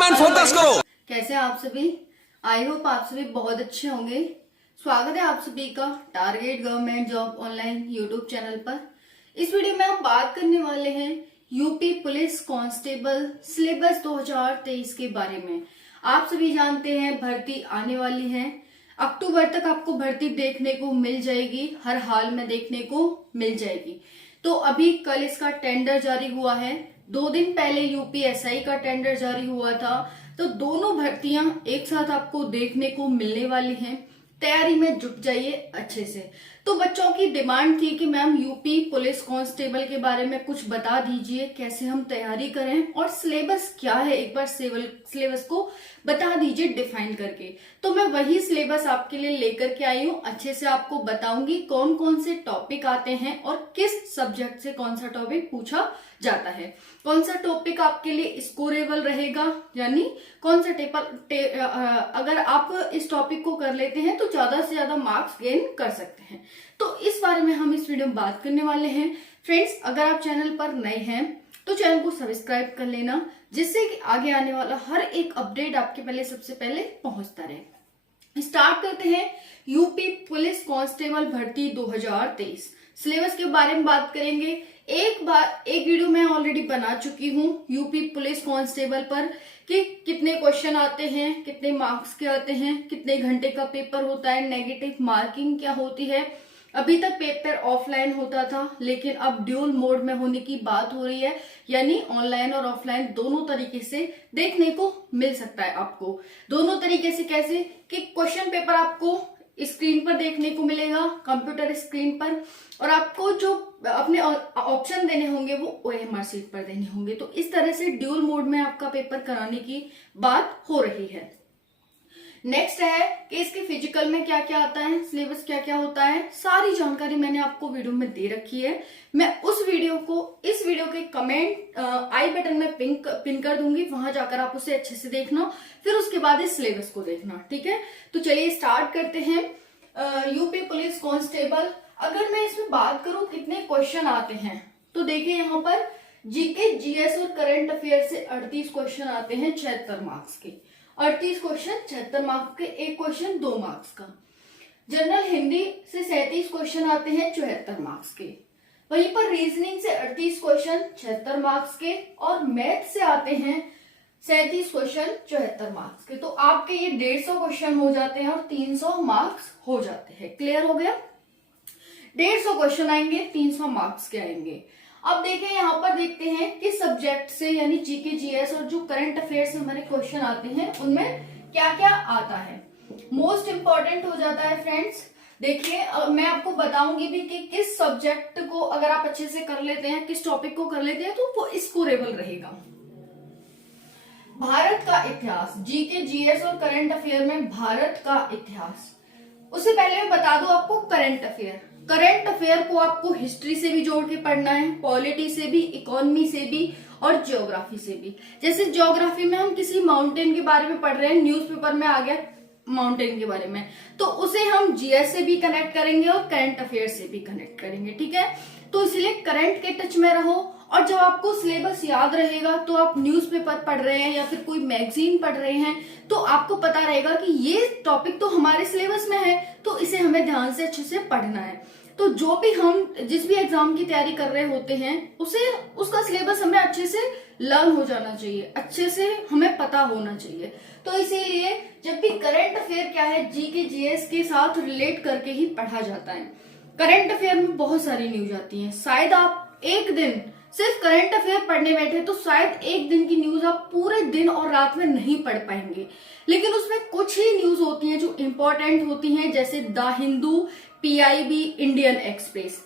Cameraman focus करो। कैसे आप सभी? आई होप आप सभी बहुत अच्छे होंगे। स्वागत है आप सभी का target government job online YouTube channel पर। इस वीडियो में हम बात करने वाले हैं यूपी पुलिस कांस्टेबल सिलेबस 2023 के बारे में। आप सभी जानते हैं भर्ती आने वाली है, अक्टूबर तक आपको भर्ती देखने को मिल जाएगी, हर हाल में देखने को मिल जाएगी। तो अभी कल इसका टेंडर जारी हुआ है, 2 दिन पहले यूपीएसआई का टेंडर जारी हुआ था। तो दोनों भर्तियां एक साथ आपको देखने को मिलने वाली हैं। तैयारी में जुट जाइए अच्छे से। तो बच्चों की डिमांड थी कि मैम यूपी पुलिस कांस्टेबल के बारे में कुछ बता दीजिए, कैसे हम तैयारी करें और सिलेबस क्या है, एक बार सिलेबस को बता दीजिए डिफाइन करके। तो मैं वही सिलेबस आपके लिए लेकर के आई हूँ। अच्छे से आपको बताऊंगी कौन कौन से टॉपिक आते हैं और किस सब्जेक्ट से कौन सा टॉपिक पूछा जाता है, कौन सा टॉपिक आपके लिए स्कोरेबल रहेगा, यानी कौन सा अगर आप इस टॉपिक को कर लेते हैं तो ज्यादा से ज्यादा मार्क्स गेन कर सकते हैं। तो इस बारे में हम इस वीडियो में बात करने वाले हैं। फ्रेंड्स, अगर आप चैनल पर नए हैं तो चैनल को सब्सक्राइब कर लेना, जिससे कि आगे आने वाला हर एक अपडेट आपके सबसे पहले पहुंचता रहे। स्टार्ट करते हैं यूपी पुलिस कांस्टेबल भर्ती 2023 सिलेबस के बारे में बात करेंगे। एक वीडियो मैं ऑलरेडी बना चुकी हूँ यूपी पुलिस कांस्टेबल पर कि कितने क्वेश्चन आते हैं, कितने मार्क्स के आते हैं, कितने घंटे का पेपर होता है, नेगेटिव मार्किंग क्या होती है। अभी तक पेपर ऑफलाइन होता था, लेकिन अब ड्यूल मोड में होने की बात हो रही है, यानी ऑनलाइन और ऑफलाइन दोनों तरीके से देखने को मिल सकता है आपको। दोनों तरीके से कैसे कि क्वेश्चन पेपर आपको स्क्रीन पर देखने को मिलेगा, कंप्यूटर स्क्रीन पर, और आपको जो अपने ऑप्शन देने होंगे वो ओएमआर शीट पर देने होंगे। तो इस तरह से ड्यूल मोड में आपका पेपर कराने की बात हो रही है। नेक्स्ट है कि इसके फिजिकल में क्या क्या आता है, सिलेबस क्या क्या होता है, सारी जानकारी मैंने आपको वीडियो में दे रखी है। मैं उस वीडियो को इस वीडियो के कमेंट आई बटन में पिन कर दूंगी, वहां जाकर आप उसे अच्छे से देखना, फिर उसके बाद इस सिलेबस को देखना, ठीक है। तो चलिए स्टार्ट करते हैं। यूपी पुलिस कांस्टेबल, अगर मैं इसमें बात करूं कितने क्वेश्चन आते हैं, तो देखिए यहाँ पर जीके जीएस और करंट अफेयर से 38 क्वेश्चन आते हैं 76 मार्क्स के। 38 क्वेश्चन 76 मार्क्स के, एक क्वेश्चन 2 मार्क्स का। जनरल हिंदी से 37 क्वेश्चन आते हैं 74 मार्क्स के। वहीं पर रीजनिंग से 38 क्वेश्चन 76 मार्क्स के, और मैथ से आते हैं 37 क्वेश्चन 74 मार्क्स के। तो आपके ये 150 क्वेश्चन हो जाते हैं और 300 मार्क्स हो जाते हैं। क्लियर हो गया? 150 क्वेश्चन आएंगे, 300 मार्क्स के आएंगे। अब देखें, यहाँ पर देखते हैं कि सब्जेक्ट से यानी जीके जीएस और जो करंट अफेयर से हमारे क्वेश्चन आते हैं उनमें क्या क्या आता है। मोस्ट इंपॉर्टेंट हो जाता है फ्रेंड्स। देखिए, मैं आपको बताऊंगी भी कि किस सब्जेक्ट को अगर आप अच्छे से कर लेते हैं, किस टॉपिक को कर लेते हैं तो वो स्कोरेबल रहेगा। भारत का इतिहास, जीके जीएस और करंट अफेयर में भारत का इतिहास। उससे पहले मैं बता दूं आपको करंट अफेयर। करंट अफेयर को आपको हिस्ट्री से भी जोड़ के पढ़ना है, पॉलिटी से भी, इकोनॉमी से भी और ज्योग्राफी से भी। जैसे ज्योग्राफी में हम किसी माउंटेन के बारे में पढ़ रहे हैं, न्यूज़पेपर में आ गया माउंटेन के बारे में, तो उसे हम जीएस से भी कनेक्ट करेंगे और करंट अफेयर से भी कनेक्ट करेंगे, ठीक है। तो इसलिए करंट के टच में रहो, और जब आपको सिलेबस याद रहेगा तो आप न्यूज़पेपर पढ़ रहे हैं या फिर कोई मैगजीन पढ़ रहे हैं तो आपको पता रहेगा कि ये टॉपिक तो हमारे सिलेबस में है, तो इसे हमें ध्यान से अच्छे से पढ़ना है। तो जो भी हम जिस भी एग्जाम की तैयारी कर रहे होते हैं उसका सिलेबस हमें अच्छे से लर्न हो जाना चाहिए, अच्छे से हमें पता होना चाहिए। तो इसीलिए जब भी करंट अफेयर क्या है, जीके जीएस के साथ रिलेट करके ही पढ़ा जाता है। करंट अफेयर में बहुत सारी न्यूज आती है, शायद आप एक दिन सिर्फ करंट अफेयर पढ़ने बैठे तो शायद एक दिन की न्यूज आप पूरे दिन और रात में नहीं पढ़ पाएंगे, लेकिन उसमें कुछ ही न्यूज होती हैं जो इंपॉर्टेंट होती हैं, जैसे the Hindu, PIB, Indian express.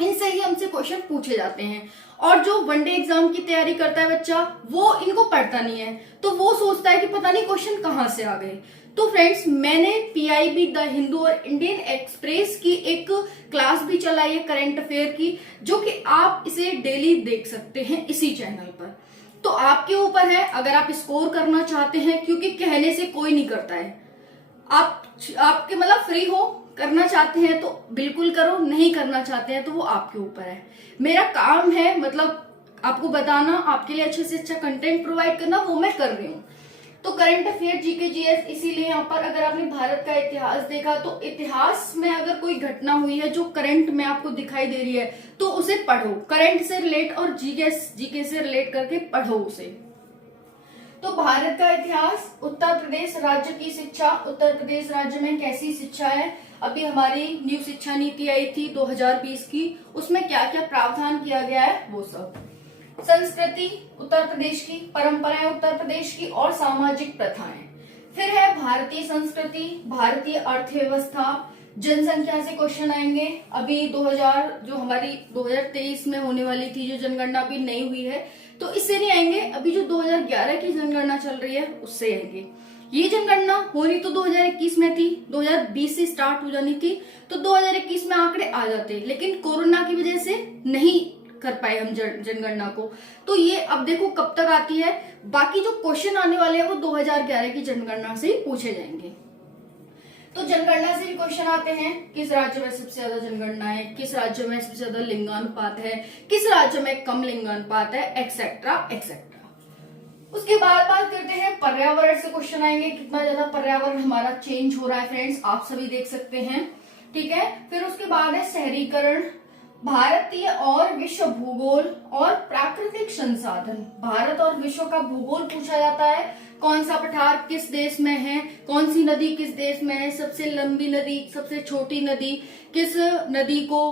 इनसे ही हमसे क्वेश्चन पूछे जाते हैं। और जो वनडे एग्जाम की तैयारी करता है बच्चा, वो इनको पढ़ता नहीं है, तो वो सोचता है कि पता नहीं क्वेश्चन कहाँ से आ गए। तो फ्रेंड्स, मैंने पीआईबी, द हिंदू और इंडियन एक्सप्रेस की एक क्लास भी चलाई है करंट अफेयर की, जो कि आप इसे डेली देख सकते हैं इसी चैनल पर। तो आपके ऊपर है, अगर आप स्कोर करना चाहते हैं, क्योंकि कहने से कोई नहीं करता है। आपके फ्री हो, करना चाहते हैं तो बिल्कुल करो, नहीं करना चाहते हैं तो वो आपके ऊपर है। मेरा काम है आपको बताना, आपके लिए अच्छे से अच्छा कंटेंट प्रोवाइड करना, वो मैं कर रही हूँ। तो करंट अफेयर, जीके, जीएस, इसीलिए यहाँ पर अगर आपने भारत का इतिहास देखा तो इतिहास में अगर कोई घटना हुई है जो करंट में आपको दिखाई दे रही है तो उसे पढ़ो, करंट से रिलेट और जीके से रिलेट करके पढ़ो उसे। तो भारत का इतिहास, उत्तर प्रदेश राज्य की शिक्षा, उत्तर प्रदेश राज्य में कैसी शिक्षा है, अभी हमारी न्यू शिक्षा नीति आई थी 2020 की, उसमें क्या क्या प्रावधान किया गया है वो सब। संस्कृति उत्तर प्रदेश की, परंपराएं उत्तर प्रदेश की और सामाजिक प्रथाएं। फिर है भारतीय संस्कृति, भारतीय अर्थव्यवस्था, जनसंख्या से क्वेश्चन आएंगे। अभी 2000 जो हमारी 2023 में होने वाली थी जो जनगणना अभी नहीं हुई है तो इससे नहीं आएंगे, अभी जो 2011 की जनगणना चल रही है उससे आएंगे। ये जनगणना होनी तो 2021 में थी, 2020 से स्टार्ट हो जानी थी, तो 2021 में आंकड़े आ जाते, लेकिन कोरोना की वजह से नहीं कर पाए हम जनगणना को। तो ये अब देखो कब तक आती है। बाकी जो क्वेश्चन आने वाले हैं वो 2011 की जनगणना से ही पूछे जाएंगे। तो जनगणना से भी क्वेश्चन आते हैं, किस राज्य में सबसे ज्यादा जनगणना है, किस राज्य में सबसे ज्यादा लिंगानुपात है, किस राज्य में कम लिंगानुपात है, एक्सेट्रा एक्सेट्रा। उसके बाद बात करते हैं पर्यावरण से क्वेश्चन आएंगे, कितना ज्यादा पर्यावरण हमारा चेंज हो रहा है फ्रेंड्स, आप सभी देख सकते हैं, ठीक है। फिर उसके बाद है शहरीकरण, भारतीय और विश्व भूगोल और प्राकृतिक संसाधन। भारत और विश्व का भूगोल पूछा जाता है, कौन सा पठार किस देश में है, कौन सी नदी किस देश में है, सबसे लंबी नदी, सबसे छोटी नदी, किस नदी को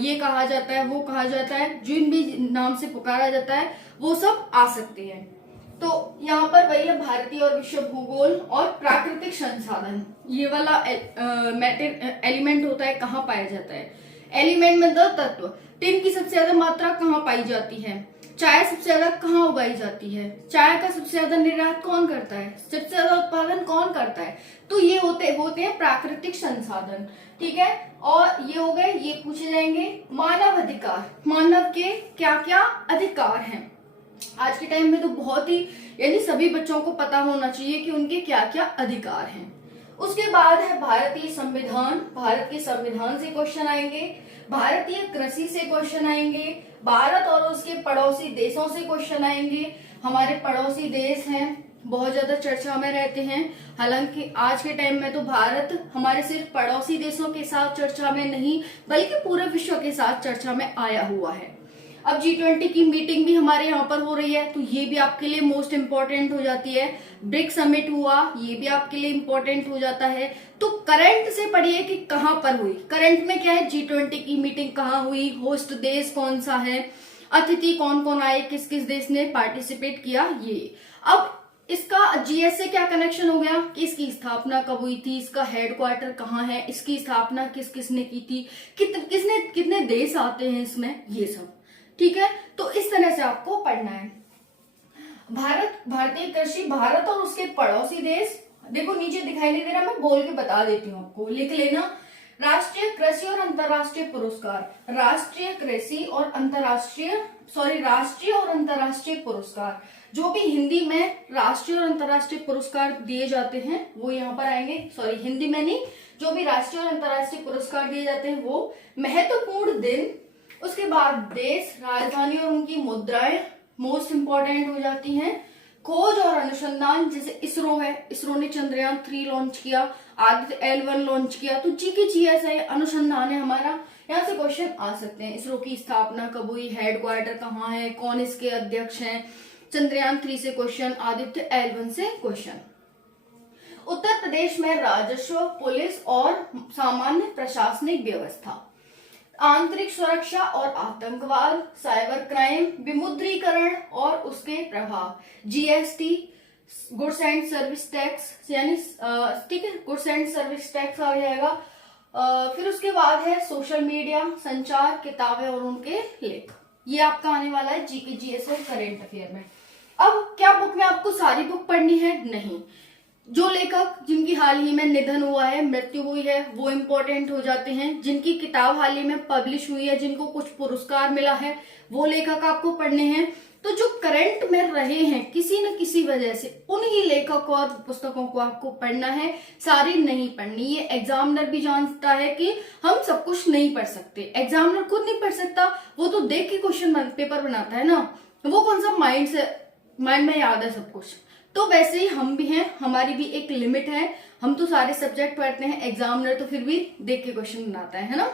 ये कहा जाता है, वो कहा जाता है, जिन भी नाम से पुकारा जाता है वो सब आ सकते हैं। तो यहाँ पर वही है भारतीय और विश्व भूगोल और प्राकृतिक संसाधन, ये वाला एलिमेंट होता है, कहाँ पाया जाता है। एलिमेंट मतलब तत्व, टिन की सबसे ज्यादा मात्रा कहाँ पाई जाती है, चाय सबसे ज्यादा कहाँ उगाई जाती है, चाय का सबसे ज्यादा निर्यात कौन करता है, सबसे ज्यादा उत्पादन कौन करता है, तो ये होते हैं प्राकृतिक संसाधन, ठीक है। और ये हो गए, ये पूछे जाएंगे। मानव अधिकार, मानव के क्या क्या अधिकार हैं, आज के टाइम में तो बहुत ही यानी सभी बच्चों को पता होना चाहिए कि उनके क्या क्या अधिकार हैं। उसके बाद है भारतीय संविधान, भारत के संविधान से क्वेश्चन आएंगे, भारतीय कृषि से क्वेश्चन आएंगे, भारत और उसके पड़ोसी देशों से क्वेश्चन आएंगे। हमारे पड़ोसी देश हैं, बहुत ज्यादा चर्चा में रहते हैं, हालांकि आज के टाइम में तो भारत हमारे सिर्फ पड़ोसी देशों के साथ चर्चा में नहीं बल्कि पूरे विश्व के साथ चर्चा में आया हुआ है। अब G20 की मीटिंग भी हमारे यहाँ पर हो रही है, तो ये भी आपके लिए मोस्ट इम्पोर्टेंट हो जाती है। ब्रिक्स समिट हुआ, ये भी आपके लिए इम्पोर्टेंट हो जाता है। तो करंट से पढ़िए कि कहाँ पर हुई, करंट में क्या है, G20 की मीटिंग कहाँ हुई, होस्ट देश कौन सा है, अतिथि कौन कौन आए, किस किस देश ने पार्टिसिपेट किया, ये। अब इसका जीएस से क्या कनेक्शन हो गया कि इसकी स्थापना कब हुई थी, इसका हेडक्वार्टर कहाँ है, इसकी स्थापना किस किसने की थी, कितने देश आते हैं इसमें, ये सब, ठीक है। तो इस तरह से आपको पढ़ना है। भारतीय कृषि, भारत और उसके पड़ोसी देश, देखो नीचे दिखाई नहीं दे रहा, मैं बोल के बता देती हूँ आपको, लिख लेना। राष्ट्रीय कृषि और अंतर्राष्ट्रीय पुरस्कार, राष्ट्रीय कृषि और राष्ट्रीय और अंतर्राष्ट्रीय पुरस्कार, जो भी हिंदी में राष्ट्रीय और अंतर्राष्ट्रीय पुरस्कार दिए जाते हैं वो यहाँ पर आएंगे। हिंदी में नहीं, जो भी राष्ट्रीय और अंतर्राष्ट्रीय पुरस्कार दिए जाते हैं वो। महत्वपूर्ण दिन, उसके बाद देश, राजधानी और उनकी मुद्राएं मोस्ट इंपॉर्टेंट हो जाती हैं। खोज और अनुसंधान, जैसे इसरो है, इसरो ने चंद्रयान 3 लॉन्च किया, आदित्य L1 लॉन्च किया, तो GKGS है, अनुसंधान है हमारा, यहाँ से क्वेश्चन आ सकते हैं। इसरो की स्थापना कब हुई, हेडक्वार्टर कहाँ है, कौन इसके अध्यक्ष हैं, चंद्रयान 3 से क्वेश्चन, आदित्य L1 से क्वेश्चन। उत्तर प्रदेश में राजस्व, पुलिस और सामान्य प्रशासनिक व्यवस्था, आंतरिक सुरक्षा और आतंकवाद, साइबर क्राइम, विमुद्रीकरण और उसके प्रभाव, GST, goods and service tax, यानी ठीक है, गुड्स एंड सर्विस टैक्स आ जाएगा। फिर उसके बाद है सोशल मीडिया, संचार, किताबें और उनके लेख, ये आपका आने वाला है GKGS और करेंट अफेयर में। अब क्या बुक में आपको सारी बुक पढ़नी है, नहीं, जो लेखक जिनकी हाल ही में निधन हुआ है, मृत्यु हुई है, वो इम्पोर्टेंट हो जाते हैं। जिनकी किताब हाल ही में पब्लिश हुई है, जिनको कुछ पुरस्कार मिला है, वो लेखक आपको पढ़ने हैं। तो जो करंट में रहे हैं किसी न किसी वजह से, उन्हीं लेखक और पुस्तकों को आपको पढ़ना है, सारी नहीं पढ़नी। ये एग्जामिनर भी जानता है कि हम सब कुछ नहीं पढ़ सकते, एग्जामिनर खुद नहीं पढ़ सकता, वो तो देख के क्वेश्चन पेपर बनाता है ना, वो कौन सा माइंड में याद है सब कुछ। तो वैसे ही हम भी हैं, हमारी भी एक लिमिट है। हम तो सारे सब्जेक्ट पढ़ते हैं, एग्जामिनर तो फिर भी देख के क्वेश्चन बनाता है ना,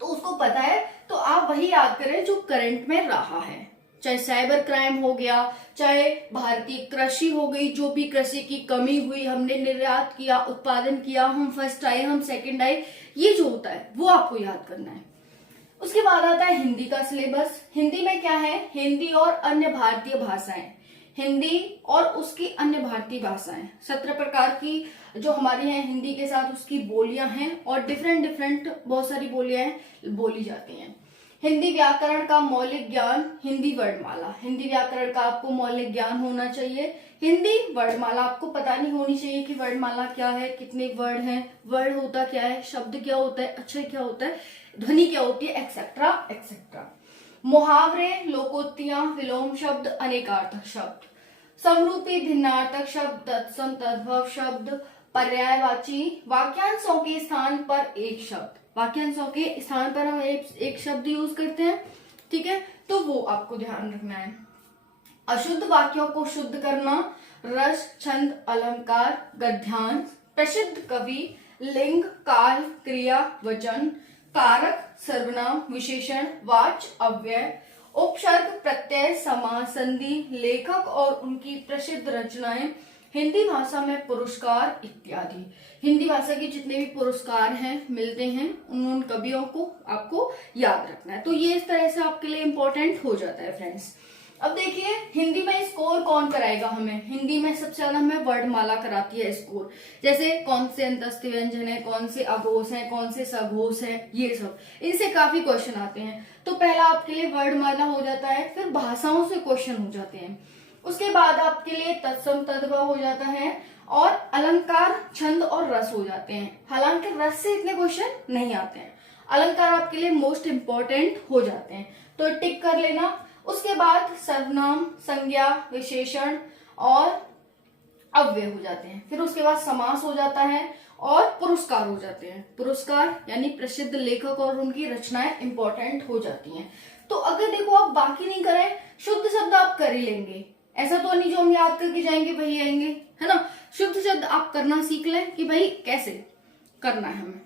तो उसको पता है। तो आप वही याद करें जो करंट में रहा है, चाहे साइबर क्राइम हो गया, चाहे भारतीय कृषि हो गई, जो भी कृषि की कमी हुई, हमने निर्यात किया, उत्पादन किया, हम फर्स्ट आए, हम सेकंड आए, ये जो होता है वो आपको याद करना है। उसके बाद आता है हिंदी का सिलेबस। हिंदी में क्या है, हिंदी और अन्य भारतीय भाषाएं, हिंदी और उसकी अन्य भारतीय भाषाएं, 17 प्रकार की जो हमारी हैं, हिंदी के साथ उसकी बोलियां हैं और डिफरेंट बहुत सारी बोलियां बोली जाती हैं। हिंदी व्याकरण का मौलिक ज्ञान, हिंदी वर्णमाला, हिंदी व्याकरण का आपको मौलिक ज्ञान होना चाहिए। हिंदी वर्णमाला आपको पता नहीं होनी चाहिए कि वर्णमाला क्या है, कितने वर्ड हैं, वर्ड होता क्या है, शब्द क्या होता है, अक्षर क्या होता है, ध्वनि क्या होती है, एक्सेट्रा एक्सेट्रा। मुहावरे, लोकोक्तियां, विलोम शब्द, अनेकार्थक शब्द, समरूपी भिन्नार्थक शब्द, तत्सम तद्भव शब्द, पर्यायवाची, वाक्यांशों के स्थान पर एक शब्द, वाक्यांशों के स्थान पर हम एक शब्द यूज करते हैं, ठीक है, तो वो आपको ध्यान रखना है। अशुद्ध वाक्यों को शुद्ध करना, रस, छंद, अलंकार, गद्यांश, प्रसिद्ध कवि, लिंग, काल, क्रिया, वचन, कारक, सर्वनाम, विशेषण, वाच्य, अव्यय, उपसर्ग, प्रत्यय, समास, संधि, लेखक और उनकी प्रसिद्ध रचनाएं, हिंदी भाषा में पुरस्कार इत्यादि। हिंदी भाषा के जितने भी पुरस्कार हैं मिलते हैं, उन कवियों को आपको याद रखना है। तो ये इस तरह से आपके लिए इंपॉर्टेंट हो जाता है फ्रेंड्स। अब देखिए हिंदी में स्कोर कौन कराएगा हमें। हिंदी में सबसे ज्यादा हमें वर्णमाला कराती है स्कोर, जैसे कौन से अंतस्थ व्यंजन है, कौन से अघोष है, कौन से सघोष है, ये सब इनसे काफी क्वेश्चन आते हैं। तो पहला आपके लिए वर्णमाला हो जाता है, फिर भाषाओं से क्वेश्चन हो जाते हैं, उसके बाद आपके लिए तत्सम तद्भव हो जाता है और अलंकार, छंद और रस हो जाते हैं। हालांकि रस से इतने क्वेश्चन नहीं आते हैं, अलंकार आपके लिए मोस्ट इंपॉर्टेंट हो जाते हैं, तो टिक कर लेना। उसके बाद सर्वनाम, संज्ञा, विशेषण और अव्यय हो जाते हैं। फिर उसके बाद समास हो जाता है और पुरस्कार हो जाते हैं। पुरस्कार यानी प्रसिद्ध लेखक और उनकी रचनाएं इंपॉर्टेंट हो जाती हैं। तो अगर देखो आप बाकी नहीं करें, शुद्ध शब्द आप कर ही लेंगे, ऐसा तो नहीं जो हम याद करके जाएंगे वही आएंगे, है ना। शुद्ध शब्द आप करना सीख लें कि भाई कैसे करना है हमें।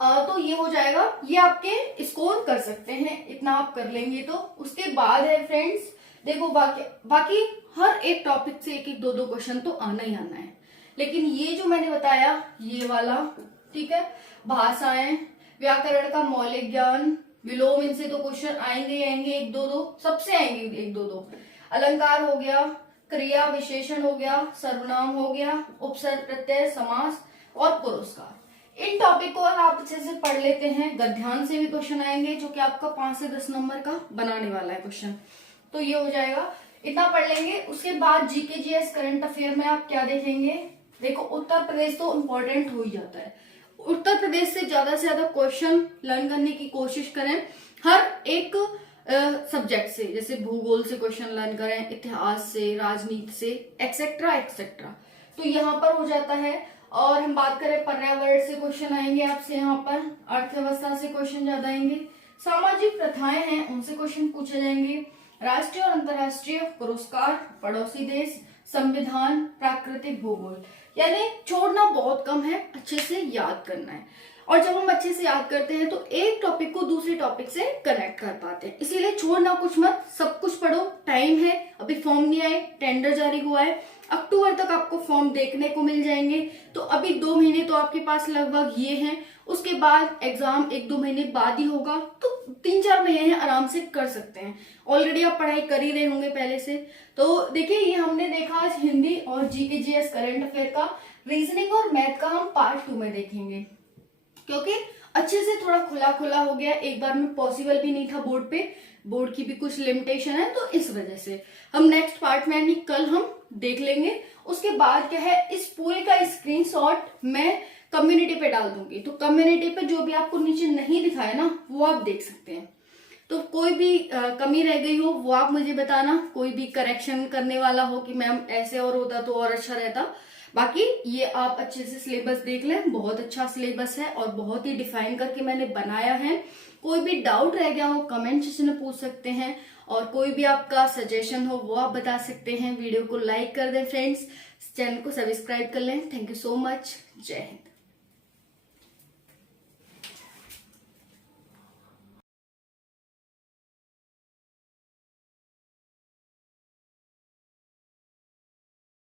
तो ये हो जाएगा, ये आपके स्कोर कर सकते हैं, इतना आप कर लेंगे तो। उसके बाद है फ्रेंड्स, देखो बाकी हर एक टॉपिक से एक एक दो क्वेश्चन तो आना ही आना है, लेकिन ये जो मैंने बताया ये वाला, ठीक है, भाषाएं, व्याकरण का मौलिक ज्ञान, विलोम, इनसे तो क्वेश्चन आएंगे आएंगे, एक दो सबसे आएंगे एक दो। अलंकार हो गया, क्रिया विशेषण हो गया, सर्वनाम हो गया, उपसर्ग, प्रत्यय, समास और पुरस्कार। इन टॉपिक को अगर आप अच्छे से पढ़ लेते हैं, गद्यांश से भी क्वेश्चन आएंगे जो कि आपका 5 से 10 नंबर का बनाने वाला है क्वेश्चन, तो ये हो जाएगा, इतना पढ़ लेंगे। उसके बाद जीके जीएस करंट अफेयर में आप क्या देखेंगे, देखो उत्तर प्रदेश तो इम्पोर्टेंट हो ही जाता है, उत्तर प्रदेश से ज्यादा क्वेश्चन लर्न करने की कोशिश करें, हर एक सब्जेक्ट से, जैसे भूगोल से क्वेश्चन लर्न करें, इतिहास से, राजनीति से, एक्सेट्रा एक्सेट्रा, तो यहाँ पर हो जाता है। और हम बात करें पर्यावरण से क्वेश्चन आएंगे आपसे, यहाँ पर अर्थव्यवस्था से क्वेश्चन ज्यादा आएंगे, सामाजिक प्रथाएं हैं उनसे क्वेश्चन पूछे जाएंगे, राष्ट्रीय और अंतर्राष्ट्रीय पुरस्कार, पड़ोसी देश, संविधान, प्राकृतिक भूगोल, यानी छोड़ना बहुत कम है, अच्छे से याद करना है। और जब हम अच्छे से याद करते हैं तो एक टॉपिक को दूसरे टॉपिक से कनेक्ट कर पाते हैं, इसीलिए छोड़ना कुछ मत, सब कुछ पढ़ो। टाइम है, अभी फॉर्म नहीं आए, टेंडर जारी हुआ है, अक्टूबर तक आपको फॉर्म देखने को मिल जाएंगे, तो अभी 2 महीने तो आपके पास लगभग ये हैं। उसके बाद एग्जाम 1-2 महीने बाद ही होगा, तो 3-4 महीने आराम से कर सकते हैं। ऑलरेडी आप पढ़ाई कर ही रहे होंगे पहले से। तो देखिए ये हमने देखा आज हिंदी और जीके जीएस करंट अफेयर का, रीजनिंग और मैथ का हम पार्ट 2 में देखेंगे, क्योंकि अच्छे से थोड़ा खुला खुला हो गया, एक बार में पॉसिबल भी नहीं था, बोर्ड की भी कुछ लिमिटेशन है, तो इस वजह से हम नेक्स्ट पार्ट में यानी कल हम देख लेंगे। उसके बाद क्या है, इस पूरे का स्क्रीनशॉट मैं कम्युनिटी पे डाल दूंगी, तो कम्युनिटी पे जो भी आपको नीचे नहीं दिखाया ना वो आप देख सकते हैं। तो कोई भी कमी रह गई हो वो आप मुझे बताना, कोई भी करेक्शन करने वाला हो कि मैम ऐसे और होता तो और अच्छा रहता। बाकी ये आप अच्छे से सिलेबस देख लें, बहुत अच्छा सिलेबस है और बहुत ही डिफाइन करके मैंने बनाया है। कोई भी डाउट रह गया हो कमेंट सेक्शन में पूछ सकते हैं, और कोई भी आपका सजेशन हो वो आप बता सकते हैं। वीडियो को लाइक कर दें फ्रेंड्स, चैनल को सब्सक्राइब कर लें। Thank you so much. जय हिंद।